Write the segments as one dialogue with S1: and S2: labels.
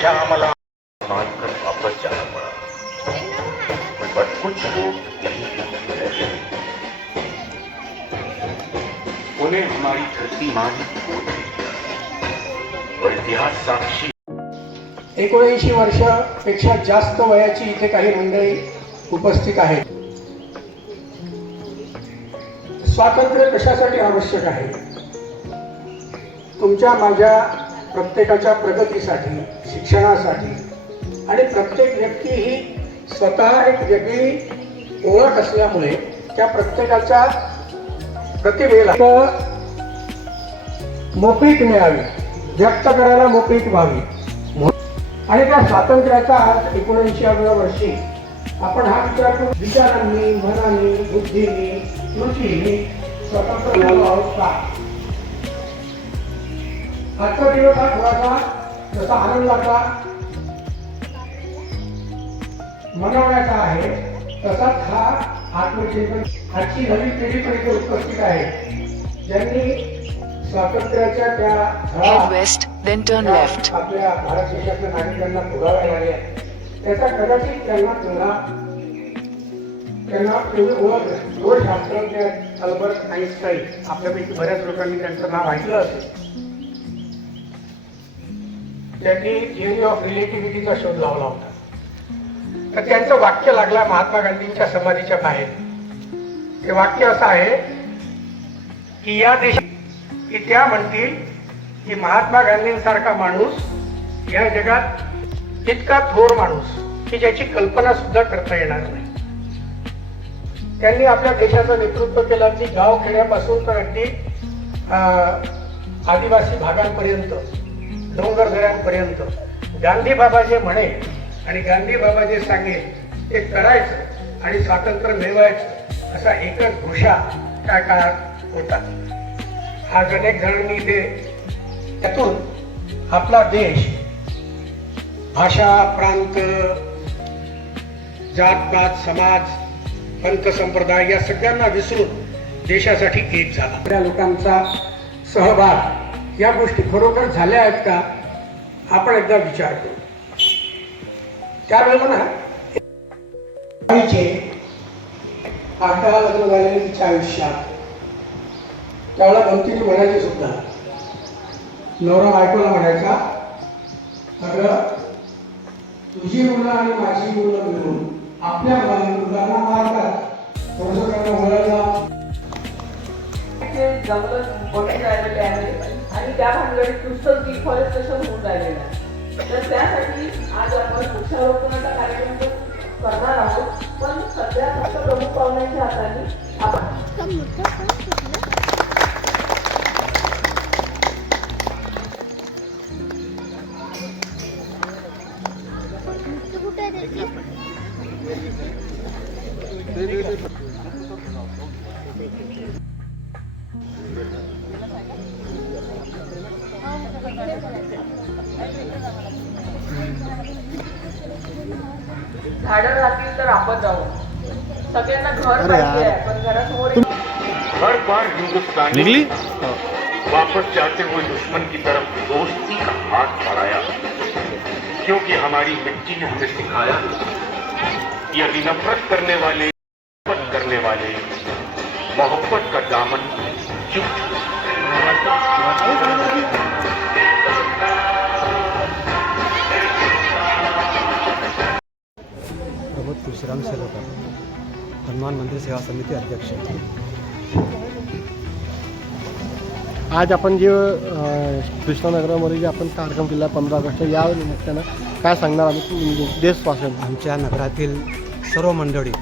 S1: श्यामला मानकर वापस जाना पड़ा पर कुछ लोग यही रहे उन्हें हमारी धरती माँ ने खो और इतिहास साक्षी
S2: एकोणऐंशी वर्षापेक्षा जास्त वयाची इथे काही मंडळी उपस्थित आहेत. स्वातंत्र्य कशासाठी आवश्यक आहे? तुमच्या माझ्या प्रत्येकाच्या प्रगतीसाठी शिक्षणासाठी. आणि प्रत्येक व्यक्ती ही स्वतः एक वेगळी ओळख असल्यामुळे त्या प्रत्येकाच्या प्रतिभेला मोकळीक मिळावी व्यक्त करायला मोकळीक व्हावी. आणि त्या स्वातंत्र्याचा आज एकोणऐंशीव्या वर्षी आपण हा विचार करून विचारांनी मनाने बुद्धीने स्मृतीने स्वतंत्र झालो आहोत का? आजचा दिवस हा थोडासा? जसा आनंदाचा मनवण्याचा आहे. तसाच हा आत्मचिंतन आजची नवी पिढी पण इथे उपस्थित आहे. ज्यांनी स्वातंत्र्याच्या त्या. आपल्या भारत देशातल्या नागरिकांना पुरावे लागले त्याचा कदाचित त्यांना तेवढा त्यांना तेवढी ओळख नाही. जो शास्त्रज्ञ अल्बर्ट आईन्स्टाईन. आपल्यापैकी बऱ्याच लोकांनी त्यांचं नाव ऐकलं असेल. त्यांनी थिअरी ऑफ रिलेटिव्हिटीचा शोध लावला होता. तर त्यांचं वाक्य लागलं महात्मा गांधींच्या समाधीच्या बाहेर. ते वाक्य असं आहे की या देशात की त्या म्हणतील की महात्मा गांधींसारखा माणूस या जगात इतका थोर माणूस की ज्याची कल्पना सुद्धा करता येणार नाही. त्यांनी आपल्या देशाचं नेतृत्व केलं अगदी गाव खेड्यापासून तर अगदी अं, आदिवासी भागांपर्यंत. डोंगर दऱ्यांपर्यंत गांधी बाबा जे म्हणे आणि गांधी बाबा जे सांगे ते करायचं आणि स्वातंत्र्य मिळवायचं असा एकच घोषा त्या काळात होता. आज अनेक जणांनी ते त्यातून आपला देश भाषा प्रांत जातपात समाज पंथ संप्रदाय या सगळ्यांना विसरून देशासाठी एक झाला. आपल्या लोकांचा सहभाग या गोष्टी खरोखर झाल्या आहेत का? आपण एकदा विचार करू. त्यावेळेला ना आईचे आता लग्न झालेले तिच्या आयुष्यात. त्यावेळेला गमतीने म्हणायचे सुद्धा. नवरा बायकोला म्हणायचा अगं तुझी मुलं आणि माझी मुलं मिळून आपल्या मुलांना मुलांना मारतात थोडंसं त्यांना
S3: ते जंगल बघून राहिलेले आहे. आणि त्या भानगडीत नुसतं डिफॉरेस्टेशन होऊन राहिलेलं आहे. तर त्यासाठी आज आपण वृक्षारोपणाचा कार्यक्रम करणार आहोत. पण सध्या फक्त प्रमुख पाहुण्यांच्या हाताने आपण
S4: कुठे त्याची
S3: तर आपण जाऊ. सगळ्यांना घर पाहिजे आहे पण घरासमोर एक
S1: हर बार हिंदुस्तानी
S5: निकली
S1: वापस जाते हुए दुश्मन की तरफ दोस्ती का हाथ बढ़ाया। क्योंकि हमारी मिट्टी ने हमें सिखाया यदि नफरत करने वाले मोहब्बत करने वाले मोहब्बत का दामन चुप
S5: तुळशीराम शेलकर हनुमान मंदिर सेवा समिती अध्यक्ष.
S6: आज आपण जे कृष्णानगरामध्ये जे आपण कार्यक्रम केला पंधरा ऑगस्ट या निमित्तानं काय सांगणार आम्ही? देशवासन
S5: आमच्या नगरातील सर्व मंडळी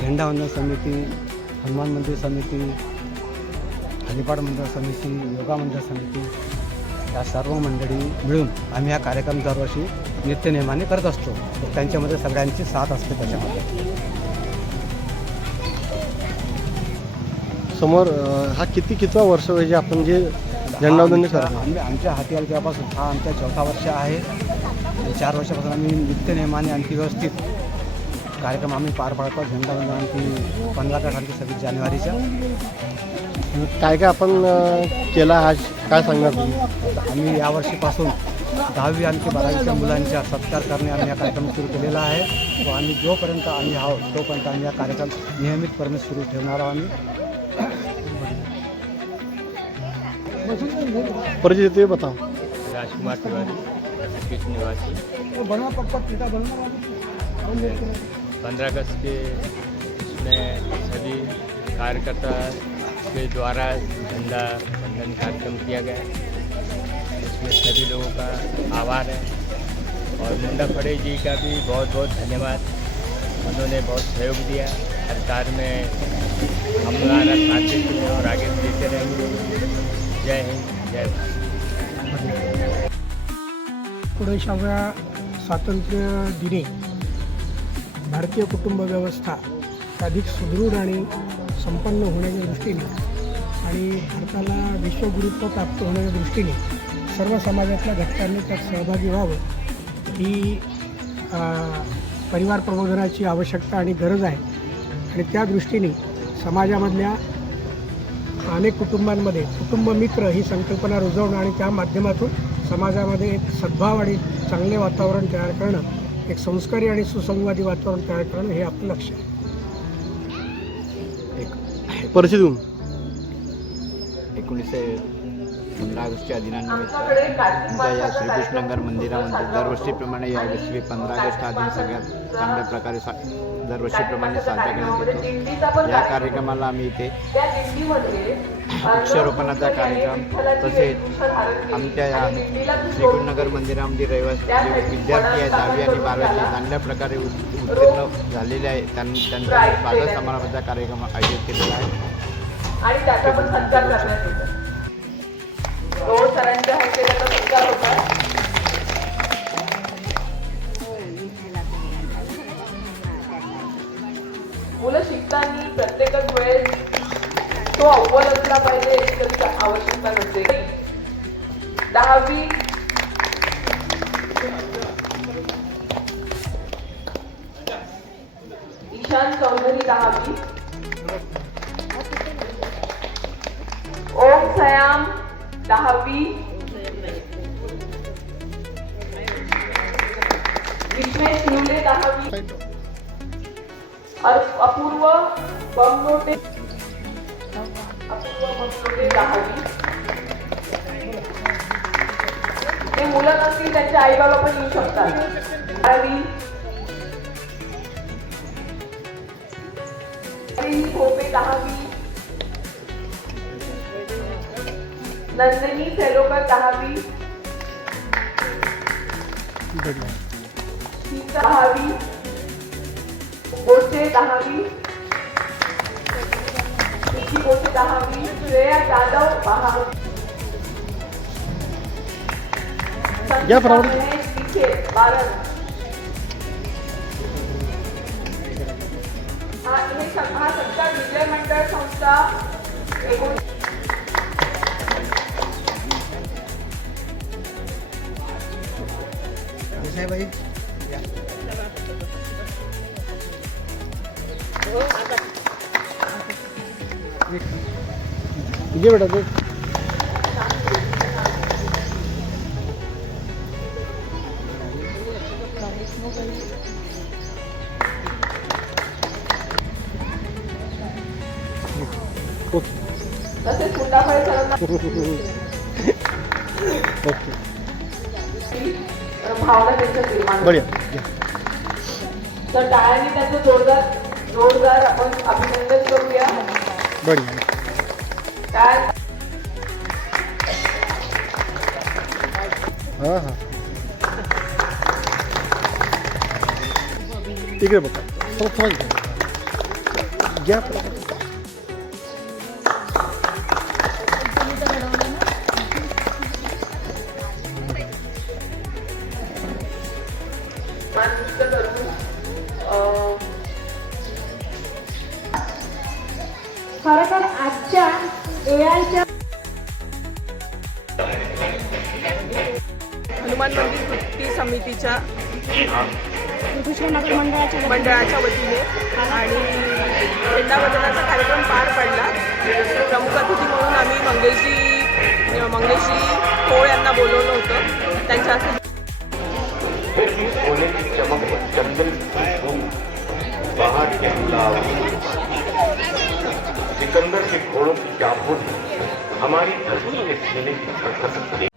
S5: झेंडावंदन समिती हनुमान मंदिर समिती हरिपाठ मंदिर समिती योगा मंदिर समिती या सर्व मंडळी मिळून आम्ही हा कार्यक्रम दरवर्षी नित्यनेमाने करत असतो. तर त्यांच्यामध्ये सगळ्यांची साथ असते त्याच्यामध्ये.
S6: समोर हा किती कितवा वर्ष म्हणजे आपण जे झेंडावंदन करतो
S5: आम्ही आमच्या हाती तेव्हापासून हा आमच्या चौथा वर्ष आहे. चार वर्षापासून आम्ही नित्यनेमाने आणखी व्यवस्थित कार्यक्रम आम्ही पार पाडतो. झेंडावंदन आमची पंधरा ते अठरा ते सव्वीस जानेवारीच्या.
S6: काय काय आपण केला आज काय सांगणार तुम्ही?
S5: आम्ही यावर्षीपासून दहावी आणि बारावीच्या मुलांच्या सत्कार करणे आम्ही हा कार्यक्रम सुरू केलेला आहे. तो आम्ही जोपर्यंत आम्ही आहोत तोपर्यंत आम्ही हा कार्यक्रम नियमितपणे सुरू ठेवणार आहोत आम्ही.
S6: परिचय बताओ
S7: राजकुमार तिवारी निवासी. पंद्रह अगस्त के सभी कार्यकर्ता के द्वारा झंडा बंधन कार्यक्रम किया गया। इसमें सभी लोगों का आभार है। और मुंडा फड़े जी का भी बहुत बहुत धन्यवाद। उन्होंने बहुत सहयोग दिया। हर कार्य में हमारा और आगे देते रहेंगे। जय हिंद, जय भारत।
S2: स्वातंत्र्य दिनी भारतीय कुटुंब व्यवस्था अधिक सुदृढ संपन्न होण्याच्या दृष्टीने आणि भारताला विश्वगुरुत्व प्राप्त होण्याच्या दृष्टीने सर्व समाजातल्या घटकांनी त्यात सहभागी व्हावं ही परिवार प्रबोधनाची आवश्यकता आणि गरज आहे. आणि त्या दृष्टीने समाजामधल्या अनेक कुटुंबांमध्ये कुटुंब मित्र ही संकल्पना रुजवणं आणि त्या माध्यमातून समाजामध्ये एक सद्भाव आणि चांगले वातावरण तयार करणं एक संस्कारी आणि सुसंवादी वातावरण तयार करणं हे आपलं लक्ष आहे.
S6: परिचय देऊन
S4: एकोणीसशे पंधरा ऑगस्टच्या दिनानिमित्त या श्रीकृष्णनगर मंदिरामध्ये दरवर्षीप्रमाणे या वर्षी पंधरा ऑगस्ट हा दिन सगळ्यात चांगल्या प्रकारे सा दरवर्षीप्रमाणे साजरा करण्यात येतो या कार्यक्रमाला आम्ही इथे वृक्षारोपणाचा कार्यक्रम तसेच आमच्या या श्रीकृष्णनगर मंदिरामध्ये रहिवासी विद्यार्थी आहेत दहावी आणि बारावीचे चांगल्या प्रकारे उत्तीर्ण झालेले आहे त्यांनी त्यांचा स्वागत समारंभाचा कार्यक्रम आयोजित केलेला आहे.
S3: आणि त्याचा पण सत्कार करण्यात येतो. रोड सरांच्या हस्ते त्याचा सत्कार होता. मुलं शिकताना प्रत्येकच वेळेस तो अव्वल असला पाहिजे याची आवश्यकता नसते. दहावी. ईशान चौधरी दहावी. ओम सयाम दहावी. विश्वेश हिवले दहावी. अपूर्व बंगोटे ते मुलं नसतील त्यांचे आई बाबा पण येऊ शकतात. दहावी. नंदिनी सेलोकर दहावी. दहावी. बोचे दहावी.
S6: या प्रमाणे-
S3: हा सत्कार विजय मंडळ संस्था
S6: घे बेटा ते बढिया.
S3: तर टाळ्यांनी त्यांचं जोरदार जोरदार आपण अभिनंदन करूया.
S6: बढिया।
S3: टाळ
S6: हां हां इकडे बघा
S3: हनुमान मंदिर कृती समितीच्या
S8: कृष्णनगर मंडळाच्या
S3: मंडळाच्या वतीने आणि झेंडावंदनाचा कार्यक्रम पार पडला. प्रमुख अतिथी म्हणून आम्ही मंगेशजी मंगेशजी होळ यांना बोलवलं होतं. त्यांच्या हस्ते
S1: सिकंदर के घोड़ों की चाबुक हमारी धरती के सीने की धड़कन